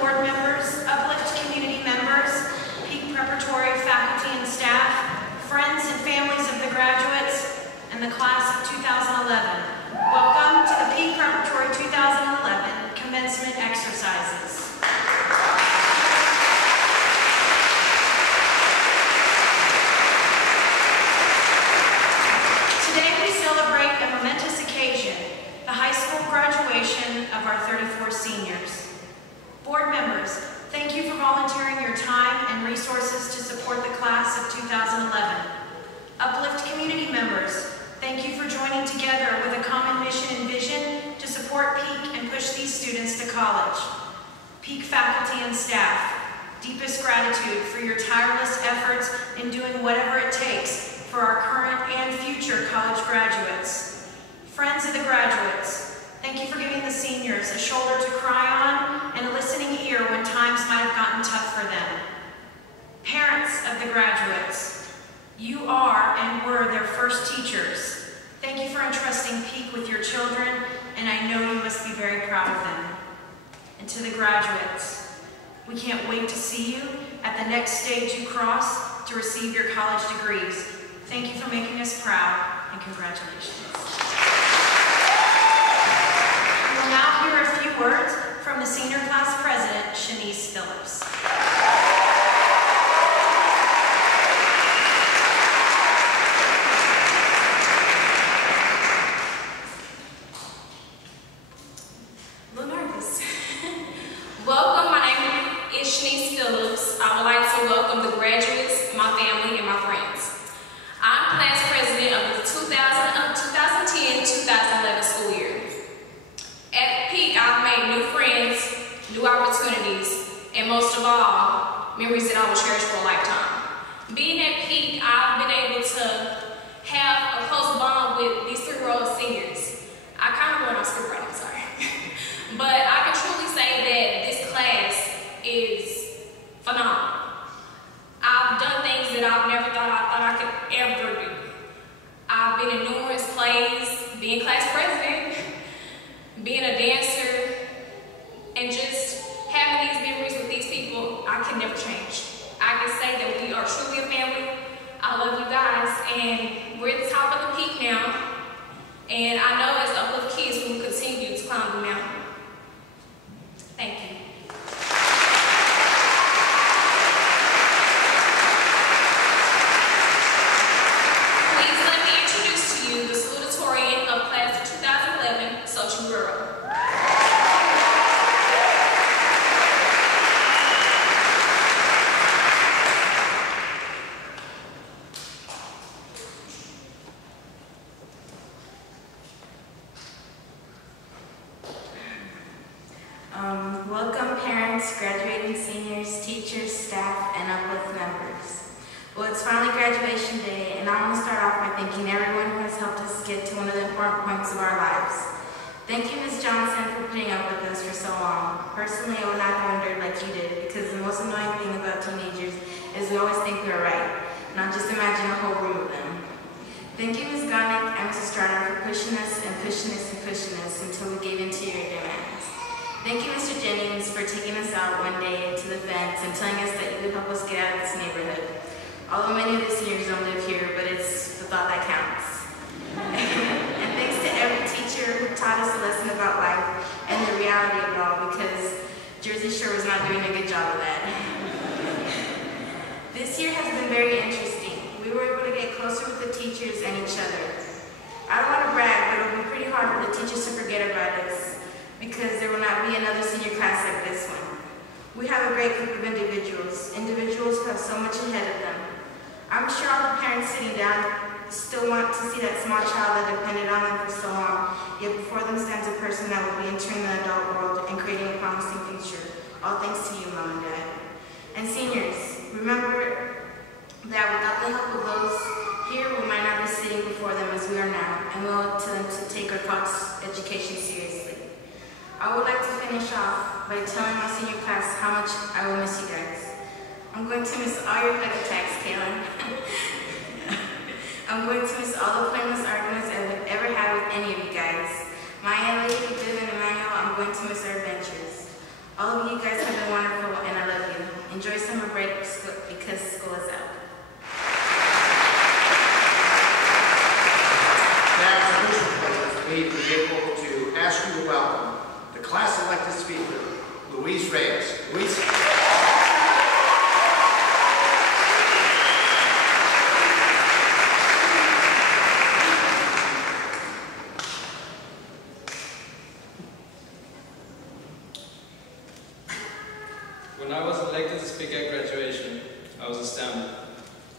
board members, Uplift community members, Peak Preparatory faculty and staff, friends and families of the graduates, and the class of 2011. Welcome to the Peak Preparatory 2011 Commencement exercises. Today we celebrate a momentous occasion, the high school graduation of our 34 seniors. Board members, thank you for volunteering your time and resources to support the class of 2011. Uplift community members, thank you for joining together with a common mission and vision to support Peak and push these students to college. Peak faculty and staff, deepest gratitude for your tireless efforts in doing whatever it takes for our current and future college graduates. Friends of the graduates, thank you for giving the seniors a shoulder to cry on and a listening ear when times might have gotten tough for them. Parents of the graduates, you are and were their first teachers. Thank you for entrusting Peak with your children, and I know you must be very proud of them. And to the graduates, we can't wait to see you at the next stage you cross to receive your college degrees. Thank you for making us proud, and congratulations. We will now hear a few words from the senior class president, Shanice Phillips. A little nervous. Welcome, my name is Shanice Phillips. I would like to welcome the graduates, my family, and my friends. I'm class president of the 2010-2011 school year. At Peak, I've made new friends, new opportunities, and most of all, memories that I will cherish for a lifetime. Being at Peak, I've been able to have a close bond with these three-year-old seniors. I kind of wrote on script right now, sorry. But I can truly say that this class is phenomenal. I've done things that I've never thought I could ever do. I've been in numerous plays, being class president, being a dancer, and just having these memories with these people, I can never change. I can say that we are truly a family. I love you guys, and we're at the top of the peak now. And I know as Uplift kids, we will continue to climb the mountain. Thank you. Please let me introduce to you the Salutatorian of class of 2011, Social Bureau. Welcome parents, graduating seniors, teachers, staff, and Uplift members. Well, it's finally graduation day, and I want to start off by thanking everyone who has helped us get to one of the important points of our lives. Thank you, Ms. Johnson, for putting up with us for so long. Personally, I would not have endured like you did, because the most annoying thing about teenagers is we always think we're right, not just imagine a whole room of them. Thank you, Ms. Gonick and Mrs. Strider, for pushing us and pushing us and pushing us until we gave in to your demands. Thank you, Mr. Jennings, for taking us out one day to the fence and telling us that you would help us get out of this neighborhood. Although many of the seniors don't live here, but it's the thought that counts. And thanks to every teacher who taught us a lesson about life and the reality of it all, because Jersey sure was not doing a good job of that. This year has been very interesting. We were able to get closer with the teachers and each other. I don't want to brag, but it'll be pretty hard for the teachers to forget about us, because there will not be another senior class like this one. We have a great group of individuals who have so much ahead of them. I'm sure all the parents sitting down still want to see that small child that depended on them for so long, yet before them stands a person that will be entering the adult world and creating a promising future, all thanks to you, Mom and Dad. And seniors, remember that without the help of those here, we might not be sitting before them as we are now, and we owe it to them to take our college education seriously. I would like to finish off by telling my senior class how much I will miss you guys. I'm going to miss all your pet attacks, Kaylin. I'm going to miss all the pointless arguments I've ever had with any of you guys. Maya, Lady, Viv, and Emmanuel, I'm going to miss our adventures. All of you guys have been wonderful, and I love you. Enjoy summer break because school is out. Now, it's a pleasure for me to be able to ask you to welcome the class elected speaker, Luis Reyes. Luis. When I was elected to speak at graduation, I was astounded.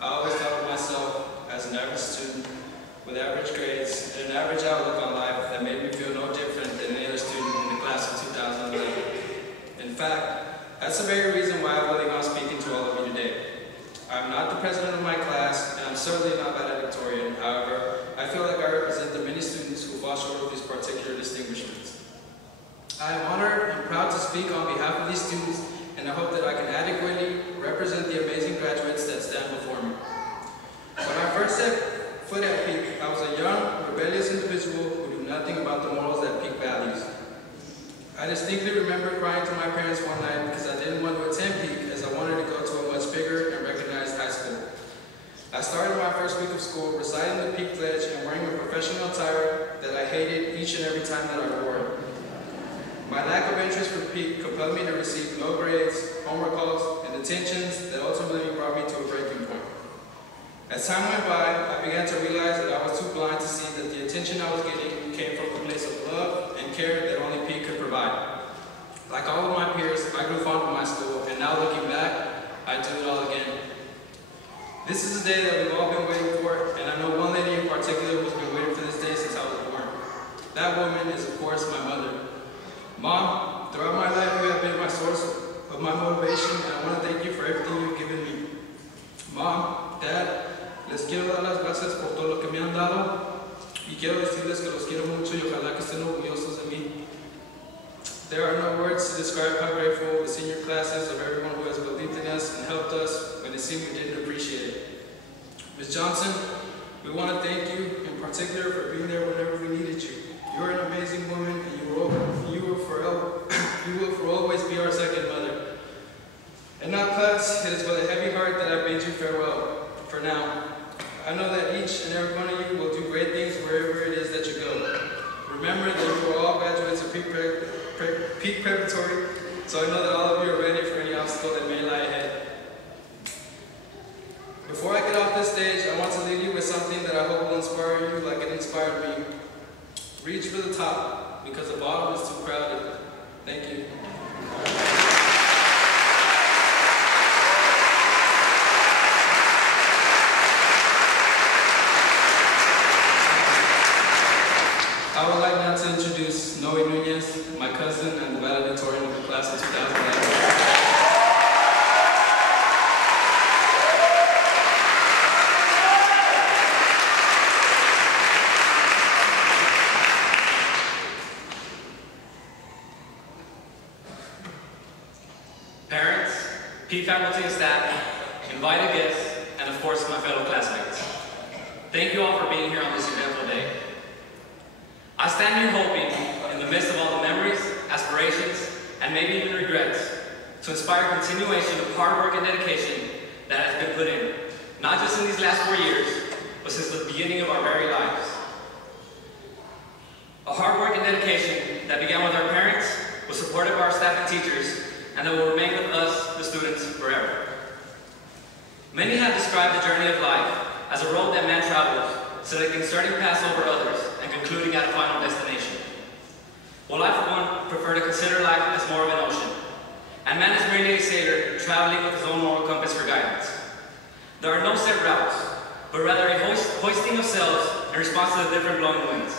I always thought of myself as an average student with average grades and an average outlook on life that made me feel no different than any other student in the class of 2011. In fact, that's the very reason why I'm willing on speaking to all of you today. I'm not the president of my class, and I'm certainly not valedictorian. However, I feel like I represent the many students who fall short of these particular distinguishments. I am honored and proud to speak on behalf of these students, and I hope that I can adequately represent the amazing graduates that stand before me. When I first set foot at Peak, I was a young, rebellious individual who knew nothing about the morals that Peak values. I distinctly remember crying to my parents one night because I didn't want to attend Peak, as I wanted to go to a much bigger and recognized high school. I started my first week of school reciting the Peak Pledge and wearing a professional attire that I hated each and every time that I wore it. My lack of interest for Peak compelled me to receive low grades, homework calls, and detentions that ultimately brought me to a breaking point. As time went by, I began to realize that I was too blind to see that the attention I was getting came from a place of love and care that only Peak could provide. Like all of my peers, I grew fond of my school, and now looking back, I do it all again. This is a day that we've all been waiting for, and I know one lady in particular who's been waiting for this day since I was born. That woman is, of course, my mother. Mom, throughout my life, you have been my source of my motivation, and I want to thank you for everything you've given me. Mom, Dad, les quiero dar las gracias por todo lo que me han dado, y quiero decirles que los quiero mucho y ojalá que estén orgullosos de mí. There are no words to describe how grateful the senior classes of everyone who has believed in us and helped us when it seemed we didn't appreciate it. Ms. Johnson, we want to thank you in particular for being there whenever we needed you. You're an amazing woman, and you will for always be our second mother. And now, class, it is with a heavy heart that I bid you farewell for now. I know that each and every one of you will do great things wherever it is that you go. Remember that you are all graduates of Peak Preparatory, so I know that all of you are ready for any obstacle that may lie ahead. Before I get off this stage, I want to leave you with something that I hope will inspire you like it inspired me. Reach for the top, because the bottom is too crowded. Thank you. I would like now to introduce Noe Nunez, my cousin and the valedictorian of the class of 2011. Peak faculty and staff, invited guests, and of course my fellow classmates. Thank you all for being here on this eventful day. I stand here hoping, in the midst of all the memories, aspirations, and maybe even regrets, to inspire continuation of hard work and dedication that has been put in, not just in these last 4 years, but since the beginning of our very lives. A hard work and dedication that began with our parents, was supported by our staff and teachers, and that will remain with us, the students, forever. Many have described the journey of life as a road that man travels, so that it can start and pass over others, and concluding at a final destination. Well, I, for one, prefer to consider life as more of an ocean, and man is merely a sailor traveling with his own moral compass for guidance. There are no set routes, but rather a hoisting of sails in response to the different blowing winds.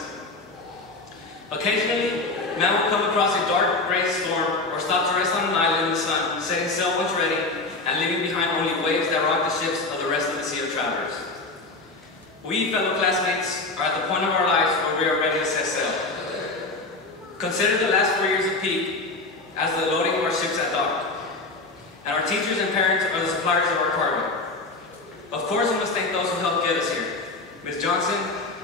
Occasionally, man will come across a dark, gray storm or stop to rest on an island in the sun, setting sail once ready, and leaving behind only waves that rock the ships of the rest of the sea of travelers. We, fellow classmates, are at the point of our lives where we are ready to set sail. Consider the last 4 years of Peak as the loading of our ships at dock, and our teachers and parents are the suppliers of our cargo. Of course, we must thank those who helped get us here. Ms. Johnson,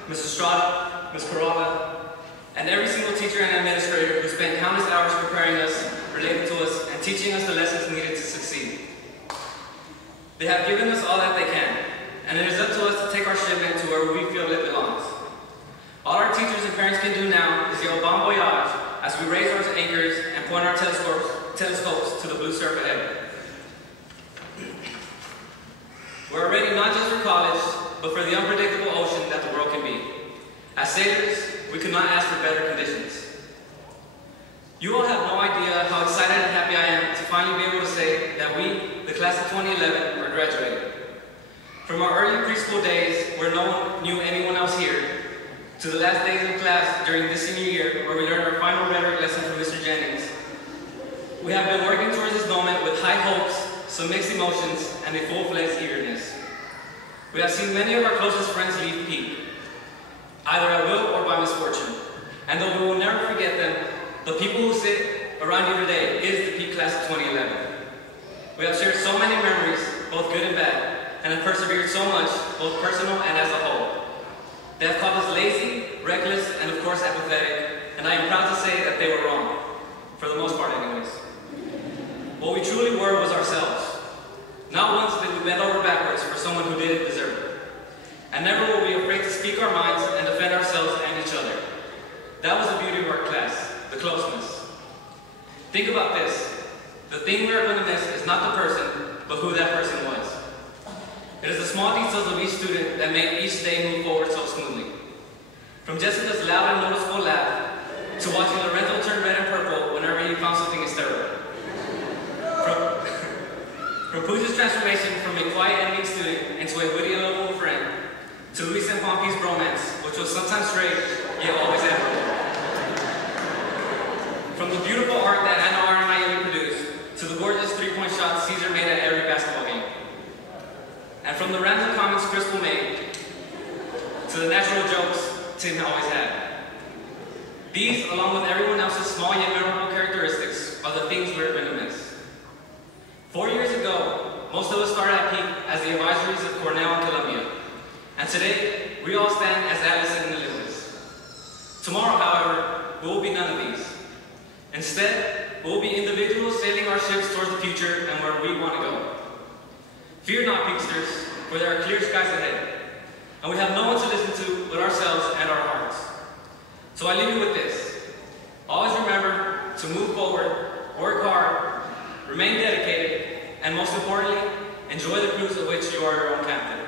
Ms. Estrada, Ms. Corolla, and every single teacher and administrator who spent countless hours preparing us, related to teaching us the lessons needed to succeed. They have given us all that they can, and it is up to us to take our shipment to where we feel it belongs. All our teachers and parents can do now is yell bon voyage as we raise our anchors and point our telescopes to the blue surf ahead. We're ready not just for college, but for the unpredictable ocean that the world can be. As sailors, we could not ask for better conditions. You all have no idea how excited and happy I am to finally be able to say that we, the class of 2011, are graduating. From our early preschool days, where no one knew anyone else here, to the last days of class during this senior year, where we learned our final rhetoric lesson from Mr. Jennings, we have been working towards this moment with high hopes, some mixed emotions, and a full-fledged eagerness. We have seen many of our closest friends leave Peak, either at will or by misfortune. And though we will never forget them, the people who sit around you today is the Peak class of 2011. We have shared so many memories, both good and bad, and have persevered so much, both personal and as a whole. They have called us lazy, reckless, and of course apathetic, and I am proud to say that they were wrong. For the most part anyways. What we truly were was ourselves. Not once did we bend over backwards for someone who didn't deserve it. And never were we afraid to speak our minds and defend ourselves and each other. That was the beauty of our class, the closeness. Think about this. The thing we are going to miss is not the person, but who that person was. It is the small details of each student that make each day move forward so smoothly. From Jessica's loud and noticeable laugh, to watching Lorenzo turn red and purple whenever he found something hysterical. From Pooja's transformation from a quiet enemy student into a witty and lovable friend, to Luis and Pompey's bromance, which was sometimes strange, yet always admirable. From the beautiful art that Anwar and Miami produced, to the gorgeous three-point shots Caesar made at every basketball game. And from the random comments Crystal made, to the natural jokes Tim always had. These, along with everyone else's small yet memorable characteristics, are the things we're going to miss. 4 years ago, most of us started at Peak as the advisories of Cornell and Columbia. And today, we all stand as Allison and Elizabeth. Tomorrow, however, we will be none of these. Instead, we will be individuals sailing our ships towards the future and where we want to go. Fear not, Peaksters, for there are clear skies ahead. And we have no one to listen to but ourselves and our hearts. So I leave you with this. Always remember to move forward, work hard, remain dedicated, and most importantly, enjoy the cruise of which you are your own captain.